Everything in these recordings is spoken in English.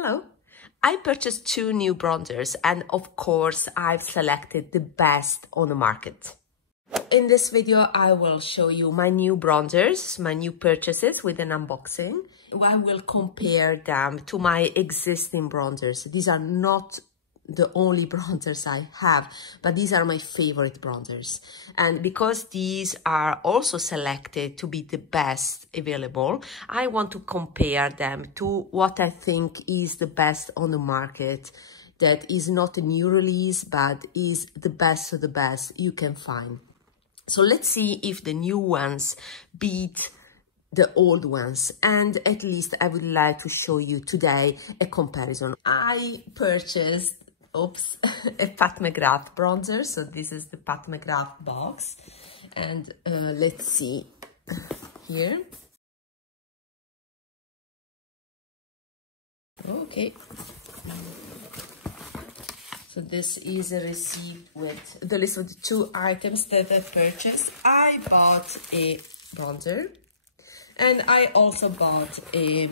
Hello! I purchased 2 new bronzers and of course I've selected the best on the market. In this video I will show you my new bronzers, my new purchases with an unboxing. I will compare them to my existing bronzers. These are not the only bronzers I have, but these are my favorite bronzers. And because these are also selected to be the best available, I want to compare them to what I think is the best on the market, that is not a new release, but is the best of the best you can find. So let's see if the new ones beat the old ones, and at least I would like to show you today a comparison. I purchased a Pat McGrath bronzer. So this is the Pat McGrath box, and let's see here. Okay, so this is a receipt with the list of the 2 items that I purchased. I bought a bronzer and I also bought a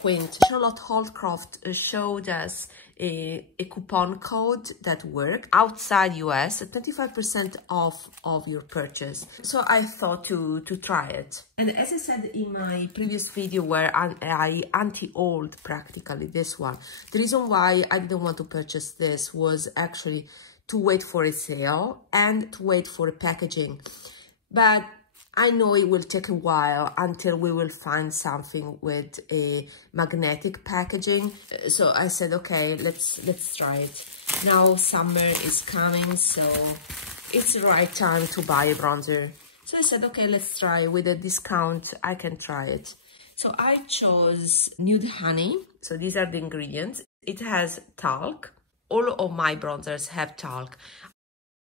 quint. Charlotte Holdcroft showed us a coupon code that worked outside US, 25% off of your purchase. So I thought to try it. And as I said in my previous video where I anti-old practically this one, the reason why I didn't want to purchase this was actually to wait for a sale and to wait for packaging. But I know it will take a while until we will find something with a magnetic packaging. So I said, okay, let's try it. Now summer is coming, so it's the right time to buy a bronzer. So I said, okay, let's try. With a discount, I can try it. So I chose Nude Honey. So these are the ingredients. It has talc. All of my bronzers have talc.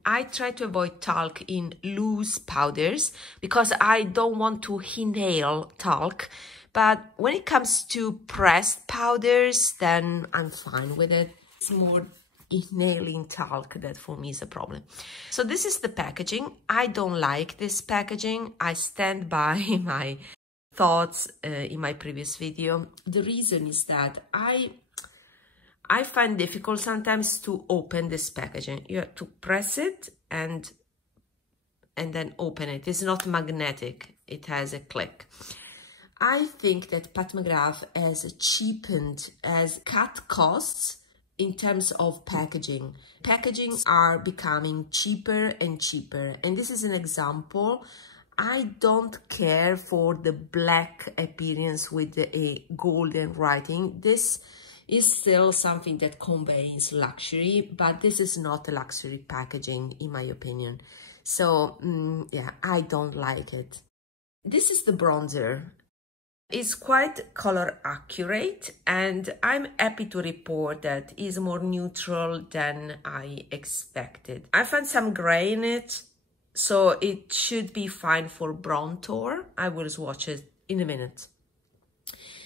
I try to avoid talc in loose powders because I don't want to inhale talc. But when it comes to pressed powders, then I'm fine with it. It's more inhaling talc that for me is a problem. So this is the packaging. I don't like this packaging. I stand by my thoughts in my previous video. The reason is that I find difficult sometimes to open this packaging. You have to press it and then open it. It's not magnetic. It has a click. I think that Pat McGrath has cut costs in terms of packaging. Packaging are becoming cheaper and cheaper. And this is an example. I don't care for the black appearance with a golden writing. This is still something that conveys luxury, but this is not a luxury packaging in my opinion. So yeah, I don't like it. This is the bronzer. It's quite color accurate and I'm happy to report that it's more neutral than I expected. I found some gray in it, so it should be fine for bronzer. I will swatch it in a minute.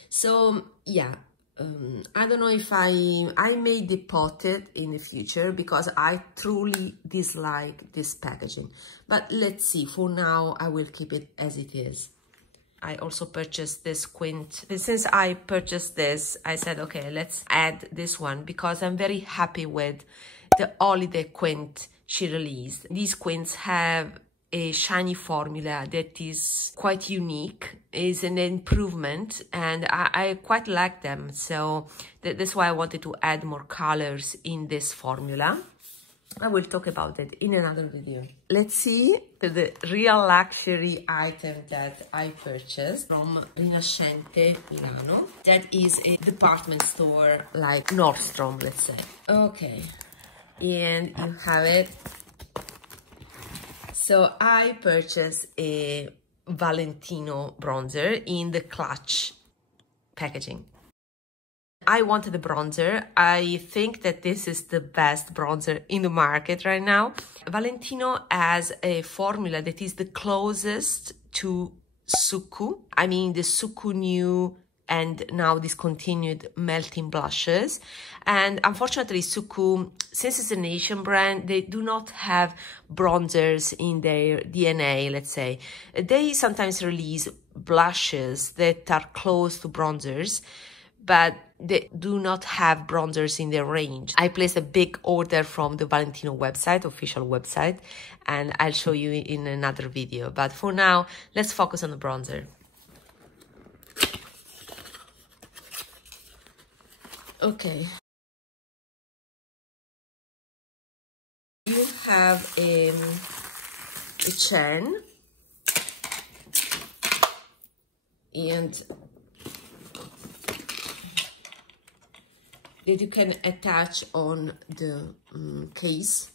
So yeah, I don't know if I may depot it in the future because I truly dislike this packaging. But let's see, for now I will keep it as it is. I also purchased this quint. Since I purchased this, I said, okay, let's add this one because I'm very happy with the holiday quint she released. These quints have a shiny formula that is quite unique, is an improvement, and I quite like them. So that's why I wanted to add more colors in this formula. I will talk about it in another video. Let's see the real luxury item that I purchased from Rinascente Milano. That is a department store like Nordstrom, let's say. Okay, and you have it. So I purchased a Valentino bronzer in the clutch packaging. I wanted a bronzer. I think that this is the best bronzer in the market right now. Valentino has a formula that is the closest to SUQQU. I mean the SUQQU new and now discontinued melting blushes. And unfortunately, SUQQU, since it's an Asian brand, they do not have bronzers in their DNA, let's say. They sometimes release blushes that are close to bronzers, but they do not have bronzers in their range. I placed a big order from the Valentino website, official website, and I'll show you in another video. But for now, let's focus on the bronzer. Okay. You have a chain, and that you can attach on the case.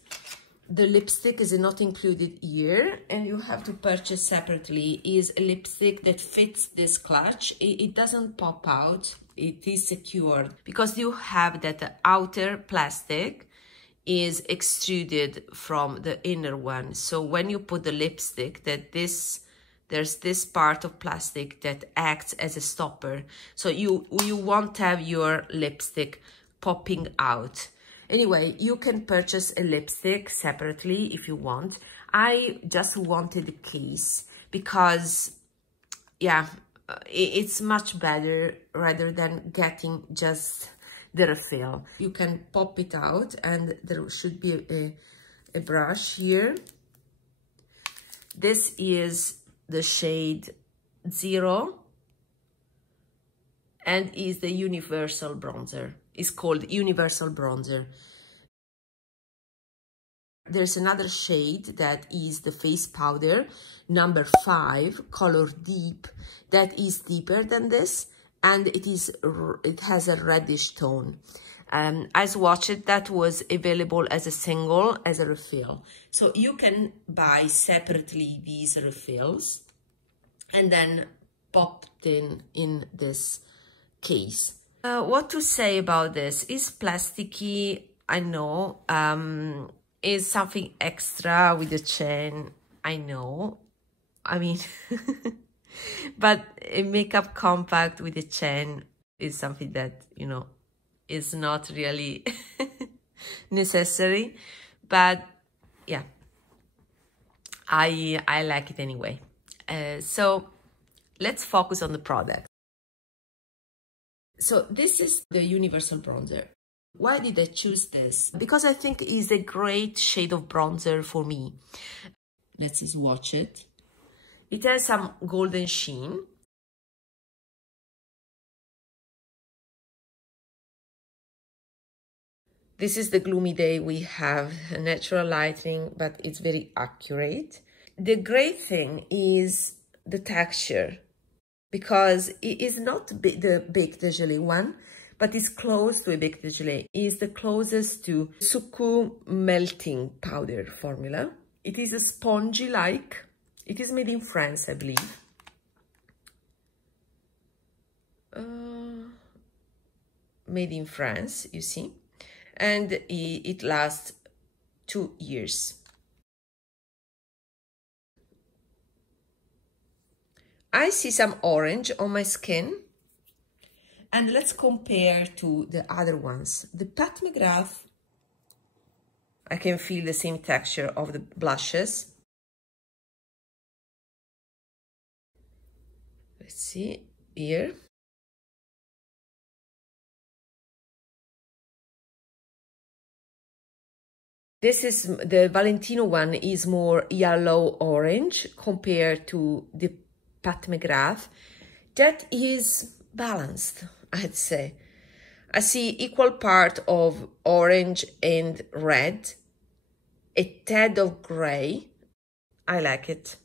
The lipstick is not included here, and you have to purchase separately. Is a lipstick that fits this clutch. It doesn't pop out. It is secured because you have that the outer plastic is extruded from the inner one. So when you put the lipstick, there's this part of plastic that acts as a stopper. So you won't have your lipstick popping out. Anyway, you can purchase a lipstick separately if you want. I just wanted the case because, yeah, it's much better rather than getting just the refill. You can pop it out, and there should be a brush here. This is the shade 0 and is the universal bronzer. It's called universal bronzer. There's another shade that is the face powder, number 5, color deep, that is deeper than this, and it has a reddish tone. I swatched that was available as a single, as a refill. So you can buy separately these refills and then pop them in this case. What to say about this? It's plasticky, I know. Is something extra with the chain, I know. I mean, but a makeup compact with a chain is something that, you know, is not really necessary. But yeah, I like it anyway. So let's focus on the product. So this is the universal bronzer. Why did I choose this? Because I think it's a great shade of bronzer for me. Let's swatch it. It has some golden sheen. This is the gloomy day. We have natural lighting, but it's very accurate. The great thing is the texture, because it is not the Baked Gelée one, but it's close to a Baked Gelée. It's the closest to SUQQU melting powder formula. It is a spongy-like. It is made in France, I believe. Made in France, you see. And it lasts 2 years. I see some orange on my skin. And let's compare to the other ones. The Pat McGrath, I can feel the same texture of the blushes. Let's see here. This is the Valentino one, is more yellow-orange compared to the Pat McGrath. That is balanced, I'd say. I see equal part of orange and red, a tad of gray. I like it.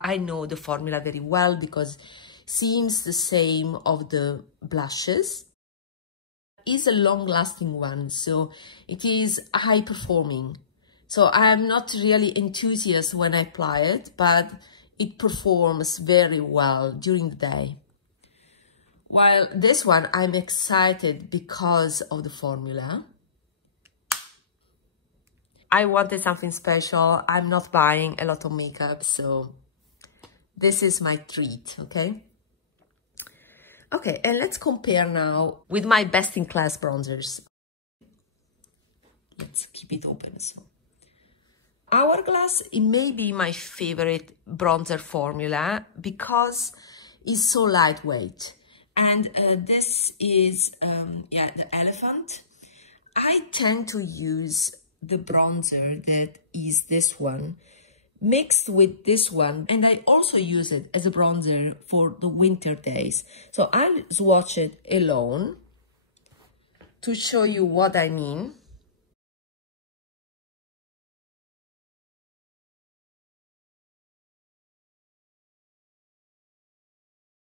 I know the formula very well because it seems the same of the blushes. It's a long-lasting one, so it is high-performing. So I'm not really enthusiastic when I apply it, but it performs very well during the day. While this one, I'm excited because of the formula. I wanted something special. I'm not buying a lot of makeup, so this is my treat, okay? Okay, and let's compare now with my best-in-class bronzers. Let's keep it open. So Hourglass, it may be my favorite bronzer formula because it's so lightweight. And this is, yeah, the elephant. I tend to use the bronzer that is this one mixed with this one, and I also use it as a bronzer for the winter days. So I'll swatch it alone to show you what I mean.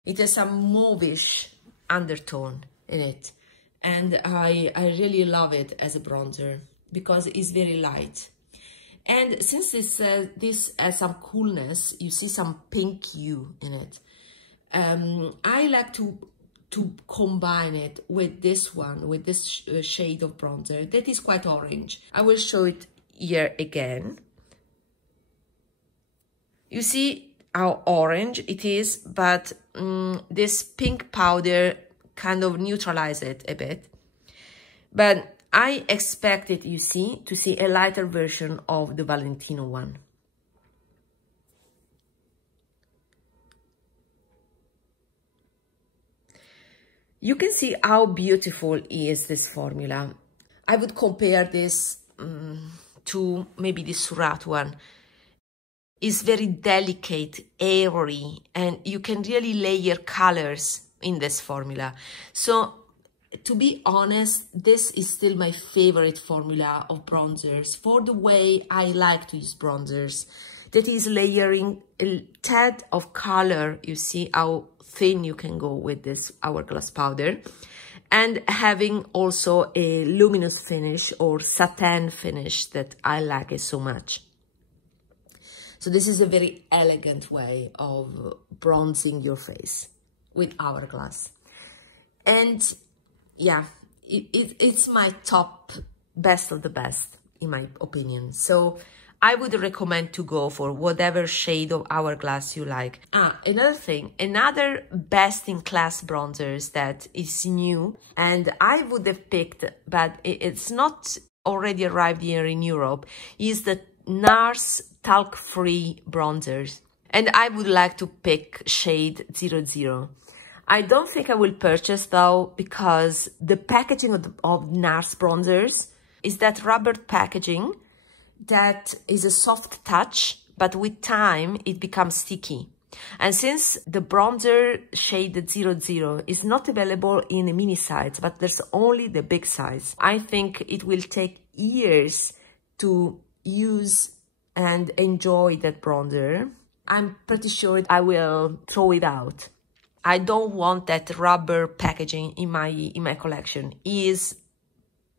It has some mauvish undertone in it, and I really love it as a bronzer because it's very light. And since this has some coolness, you see some pink hue in it. I like to combine it with this one, with this shade of bronzer that is quite orange. I will show it here again. You see how orange it is, but this pink powder kind of neutralizes it a bit. But I expected, you see, to see a lighter version of the Valentino one. You can see how beautiful is this formula. I would compare this to maybe the Surratt one. It's very delicate, airy, and you can really layer colors in this formula. So, to be honest, this is still my favorite formula of bronzers for the way I like to use bronzers. That is layering a tad of color. You see how thin you can go with this Hourglass powder. And having also a luminous finish or satin finish that I like it so much. So this is a very elegant way of bronzing your face with Hourglass. And yeah, it's my top best of the best, in my opinion. So I would recommend to go for whatever shade of Hourglass you like. Another thing, another best-in-class bronzers that is new, and I would have picked, but it's not already arrived here in Europe, is the NARS talc-free bronzers. And I would like to pick shade 00. I don't think I will purchase though, because the packaging of NARS bronzers is that rubber packaging that is a soft touch, but with time it becomes sticky. And since the bronzer shade 00 is not available in a mini size, but there's only the big size, I think it will take years to use and enjoy that bronzer. I'm pretty sure I will throw it out. I don't want that rubber packaging in my collection. It is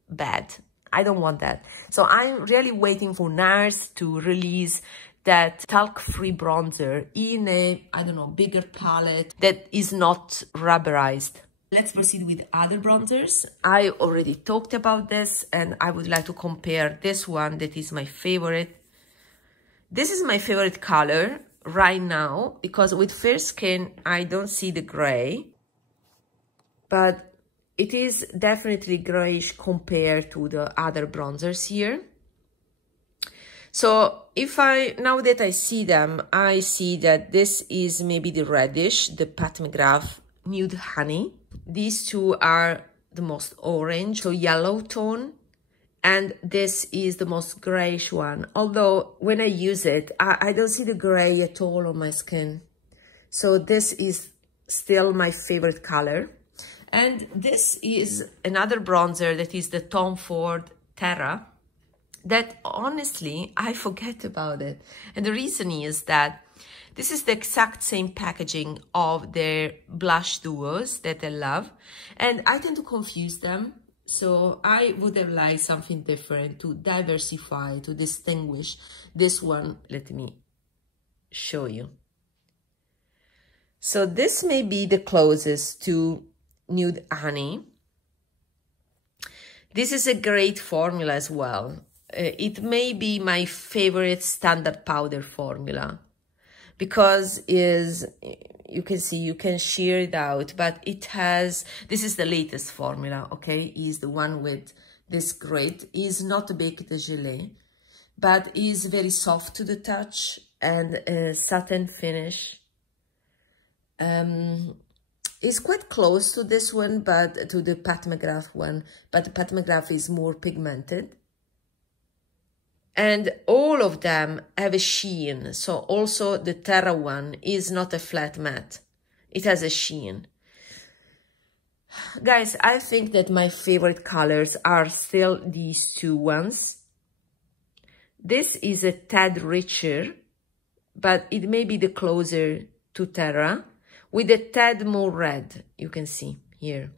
bad. I don't want that. So I'm really waiting for NARS to release that talc-free bronzer in a, I don't know, bigger palette that is not rubberized. Let's proceed with other bronzers. I already talked about this, and I would like to compare this one that is my favorite. This is my favorite color right now, because with fair skin I don't see the gray, but it is definitely grayish compared to the other bronzers here. So now that I see them, I see that this is maybe the reddish, the Pat McGrath Nude Honey. These two are the most orange, so yellow tone. And this is the most grayish one. Although when I use it, I don't see the gray at all on my skin. So this is still my favorite color. And this is another bronzer that is the Ford Terra, that honestly, I forget about it. And the reason is that this is the exact same packaging of their blush duos that I love. And I tend to confuse them. So I would have liked something different to diversify, to distinguish this one. Let me show you. So this may be the closest to Nude Honey. This is a great formula as well. It may be my favorite standard powder formula because you can see, you can shear it out, but it has, this is the latest formula, okay? Is the one with this grid, is not a baked gelée. but is very soft to the touch and a satin finish. It's quite close to this one, but to the Pat McGrath one, but the Pat McGrath is more pigmented. And all of them have a sheen, so also the Terra one is not a flat matte. It has a sheen. Guys, I think that my favorite colors are still these two ones. This is a tad richer, but it may be the closer to Terra, with a tad more red, you can see here.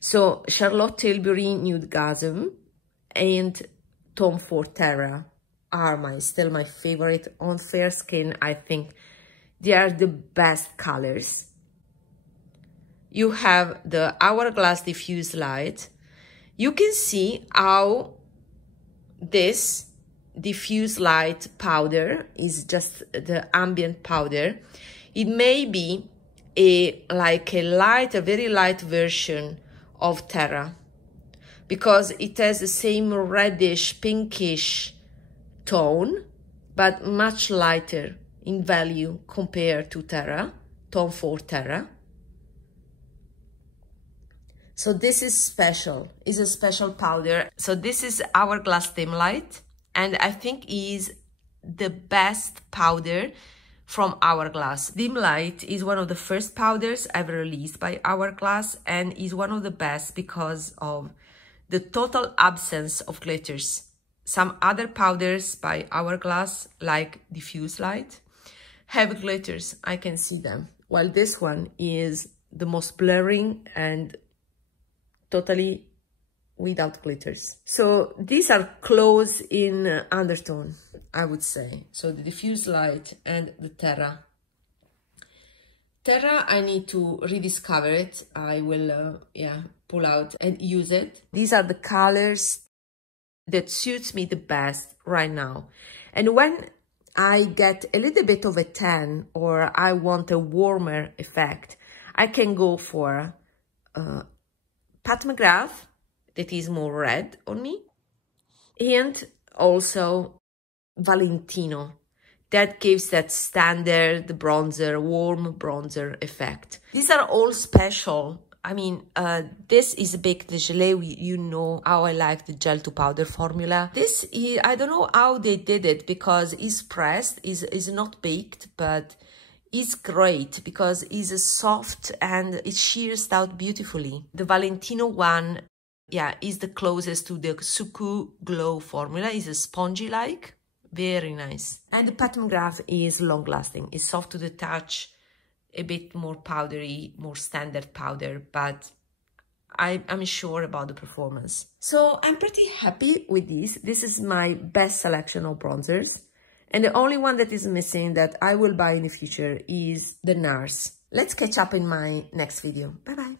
So Charlotte Tilbury NudeGasm and Ford Terra are still my favorite on fair skin. I think they are the best colors. You have the Hourglass Diffuse Light. You can see how this diffuse light powder is just the ambient powder. It may be a very light version of Terra, because it has the same reddish, pinkish tone, but much lighter in value compared to Terra, Ford Terra. So this is special, is a special powder. So this is Hourglass Dim Light, and I think is the best powder from Hourglass. Dim Light is one of the first powders ever released by Hourglass, and is one of the best because of the total absence of glitters. Some other powders by Hourglass, like Diffuse Light, have glitters. I can see them, while this one is the most blurring and totally without glitters. So these are close in undertone, I would say. So the Diffuse Light and the Terra. Terra, I need to rediscover it. I will, pull out and use it. These are the colors that suits me the best right now. And when I get a little bit of a tan, or I want a warmer effect, I can go for Pat McGrath, that is more red on me, and also Valentino, that gives that standard bronzer, warm bronzer effect. These are all special. I mean, this is Baked de Gelée. You know how I like the gel to powder formula. This is, I don't know how they did it, because it's pressed, is not baked, but it's great because it's soft and it shears out beautifully. The Valentino one, is the closest to the SUQQU Glow formula. It's a spongy-like, very nice. And the Pat McGrath is long-lasting. It's soft to the touch, a bit more powdery, more standard powder, but I'm sure about the performance. So I'm pretty happy with this. This is my best selection of bronzers. And the only one that is missing that I will buy in the future is the NARS. Let's catch up in my next video. Bye-bye.